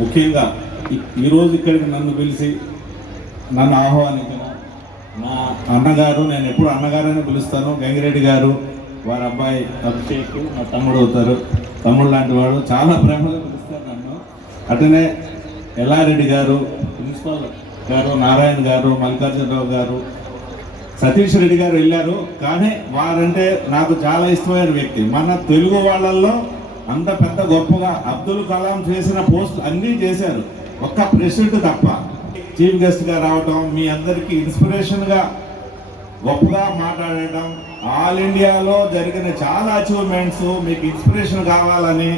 ముఖ్యంగా ఈరోజు ఇక్కడికి నన్ను పిలిచి నన్ను ఆహ్వానించిన నా అన్నగారు నేను ఎప్పుడు అన్నగారని పిలుస్తాను గంగిరెడ్డి గారు వారి అబ్బాయి అభిషేక్ నా తమ్ముడు అవుతారు. తమ్ముడు లాంటి వాడు. చాలా ప్రేమగా పిలుస్తారు నన్ను. అట్లనే ఎల్లారెడ్డి గారు ప్రిన్సిపాల్ గారు నారాయణ గారు మల్లికార్జునరావు గారు సతీష్ రెడ్డి గారు వెళ్ళారు. కానీ వారంటే నాకు చాలా ఇష్టమైన వ్యక్తి. మన తెలుగు వాళ్ళల్లో అంత పెద్ద గొప్పగా అబ్దుల్ కలాం చేసిన పోస్ట్ అన్నీ చేశారు. ఒక్క ప్రెసిడెంట్ తప్ప. చీఫ్ గెస్ట్గా రావడం రావటం మీ అందరికీ ఇన్స్పిరేషన్గా గొప్పగా మాట్లాడటం ఆల్ ఇండియాలో జరిగిన చాలా అచీవ్మెంట్స్ మీకు ఇన్స్పిరేషన్ కావాలని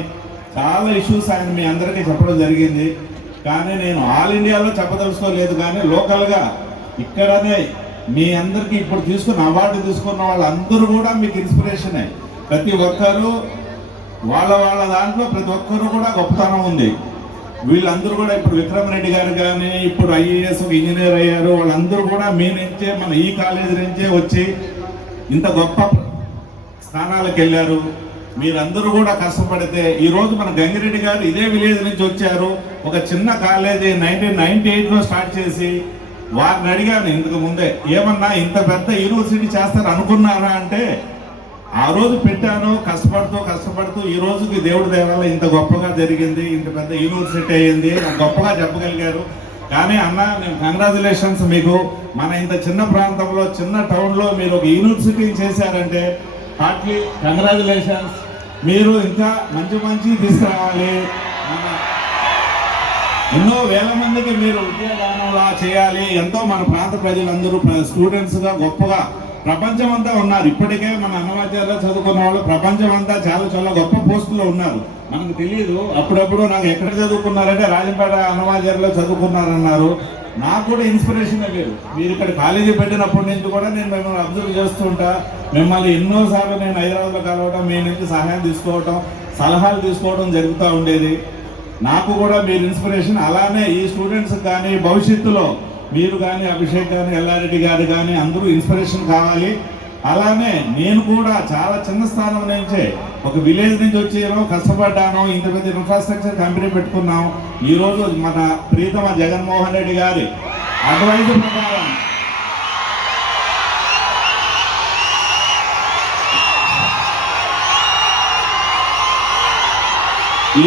చాలా ఇష్యూస్ ఆయన మీ అందరికీ చెప్పడం జరిగింది. కానీ నేను ఆల్ ఇండియాలో చెప్పదలుచుకోలేదు. కానీ లోకల్గా ఇక్కడనే మీ అందరికీ ఇప్పుడు తీసుకున్న అవార్డు తీసుకున్న వాళ్ళందరూ కూడా మీకు ఇన్స్పిరేషనే ప్రతి ఒక్కరూ వాళ్ళ వాళ్ళ దాంట్లో ప్రతి ఒక్కరు కూడా గొప్పతనం ఉంది. వీళ్ళందరూ కూడా ఇప్పుడు విక్రమ్ రెడ్డి గారు కానీ ఇప్పుడు ఐఏఎస్ ఇంజనీర్ అయ్యారు వాళ్ళందరూ కూడా మీ నుంచే మన ఈ కాలేజీ నుంచే వచ్చి ఇంత గొప్ప స్థానాలకు వెళ్ళారు. మీరందరూ కూడా కష్టపడితే ఈరోజు మన గంగిరెడ్డి గారు ఇదే విలేజ్ నుంచి వచ్చారు. ఒక చిన్న కాలేజీ నైన్టీన్ నైన్టీ ఎయిట్లో స్టార్ట్ చేసి వారిని అడిగాను ఇంతకు ముందే ఏమన్నా ఇంత పెద్ద యూనివర్సిటీ చేస్తారు అనుకున్నారా అంటే ఆ రోజు పెట్టాను కష్టపడుతూ కష్టపడుతూ ఈ రోజుకి దేవుడి దేవాల ఇంత గొప్పగా జరిగింది ఇంత పెద్ద యూనివర్సిటీ అయ్యింది నాకు గొప్పగా చెప్పగలిగారు. కానీ అన్న నేను కంగ్రాచులేషన్స్ మీకు. మన ఇంత చిన్న ప్రాంతంలో చిన్న టౌన్లో మీరు ఒక యూనివర్సిటీ చేశారంటే హార్ట్లీ కంగ్రాచులేషన్స్ మీరు ఇంకా మంచి మంచి తీసుకురావాలి. మన ఎన్నో వేల మందికి మీరు ఉద్యోగానంలా చేయాలి. ఎంతో మన ప్రాంత ప్రజలందరూ స్టూడెంట్స్గా గొప్పగా ప్రపంచం అంతా ఉన్నారు. ఇప్పటికే మన అన్నవాచార్య చదువుకున్న వాళ్ళు ప్రపంచం అంతా చాలా చాలా గొప్ప పోస్టులో ఉన్నారు. మనకు తెలియదు అప్పుడప్పుడు నాకు ఎక్కడ చదువుకున్నారంటే రాజంపేట అన్నవాచార్యలో చదువుకున్నారన్నారు. నాకు కూడా ఇన్స్పిరేషన్ లేదు. మీరు ఇక్కడ కాలేజీ పెట్టినప్పటి నుంచి కూడా నేను మిమ్మల్ని అబ్జర్వ్ చేస్తుంటా మిమ్మల్ని ఎన్నోసార్లు నేను హైదరాబాద్లో కలవడం మీ నుంచి సహాయం తీసుకోవడం సలహాలు తీసుకోవడం జరుగుతూ ఉండేది. నాకు కూడా మీరు ఇన్స్పిరేషన్ అలానే ఈ స్టూడెంట్స్ కానీ భవిష్యత్తులో మీరు కానీ అభిషేక్ కానీ ఎల్లారెడ్డి గారు కానీ అందరూ ఇన్స్పిరేషన్ కావాలి. అలానే నేను కూడా చాలా చిన్న స్థానం నుంచే ఒక విలేజ్ నుంచి వచ్చాను కష్టపడ్డాను ఇంత పెద్ద ఇన్ఫ్రాస్ట్రక్చర్ కంపెనీ పెట్టుకున్నాం. ఈరోజు మన ప్రీతమ జగన్మోహన్ రెడ్డి గారి అడ్వైజ్ ప్రకారం.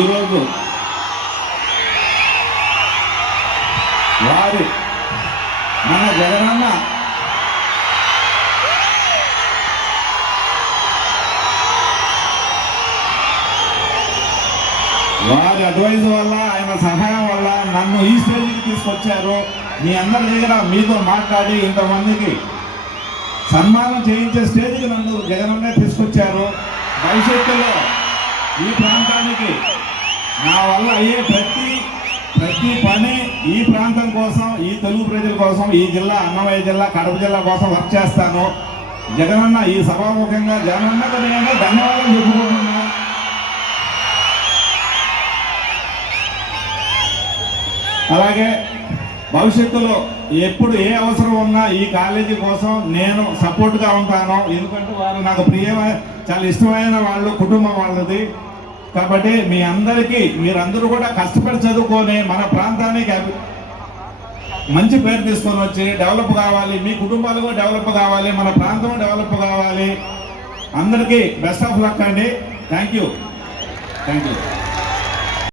ఈరోజు వారి మన జగనన్న. వారి అడ్వైజ్ వల్ల ఆయన సహాయం వల్ల నన్ను ఈ స్టేజ్కి తీసుకొచ్చారు. మీ అందరి దగ్గర మీతో మాట్లాడి ఇంతమందికి సన్మానం చేయించే స్టేజ్కి నన్ను జగనన్నే తీసుకొచ్చారు. భవిష్యత్తులో ఈ ప్రాంతానికి నా వల్ల అయ్యే ప్రతి ప్రతి పని ఈ ప్రాంతం కోసం ఈ తెలుగు ప్రజల కోసం ఈ జిల్లా అన్నమయ్య జిల్లా కడప జిల్లా కోసం వర్క్ చేస్తాను. జగనన్న ఈ సభాముఖంగా జగనన్న నేను ధన్యవాదాలు చెప్పుకుంటున్నా అలాగే భవిష్యత్తులో ఎప్పుడు ఏ అవసరం ఉన్నా ఈ కాలేజీ కోసం నేను సపోర్ట్గా ఉంటాను. ఎందుకంటే వారు నాకు ప్రియమైన చాలా ఇష్టమైన వాళ్ళు కుటుంబం వాళ్ళది. కాబట్టి మీ అందరికీ మీరందరూ కూడా కష్టపడి చదువుకొని మన ప్రాంతానికి మంచి పేరు తీసుకొని వచ్చి డెవలప్ కావాలి మీ కుటుంబాలు కూడా డెవలప్ కావాలి మన ప్రాంతం డెవలప్ కావాలి. అందరికీ బెస్ట్ ఆఫ్ లక్ అండి. Thank you thank you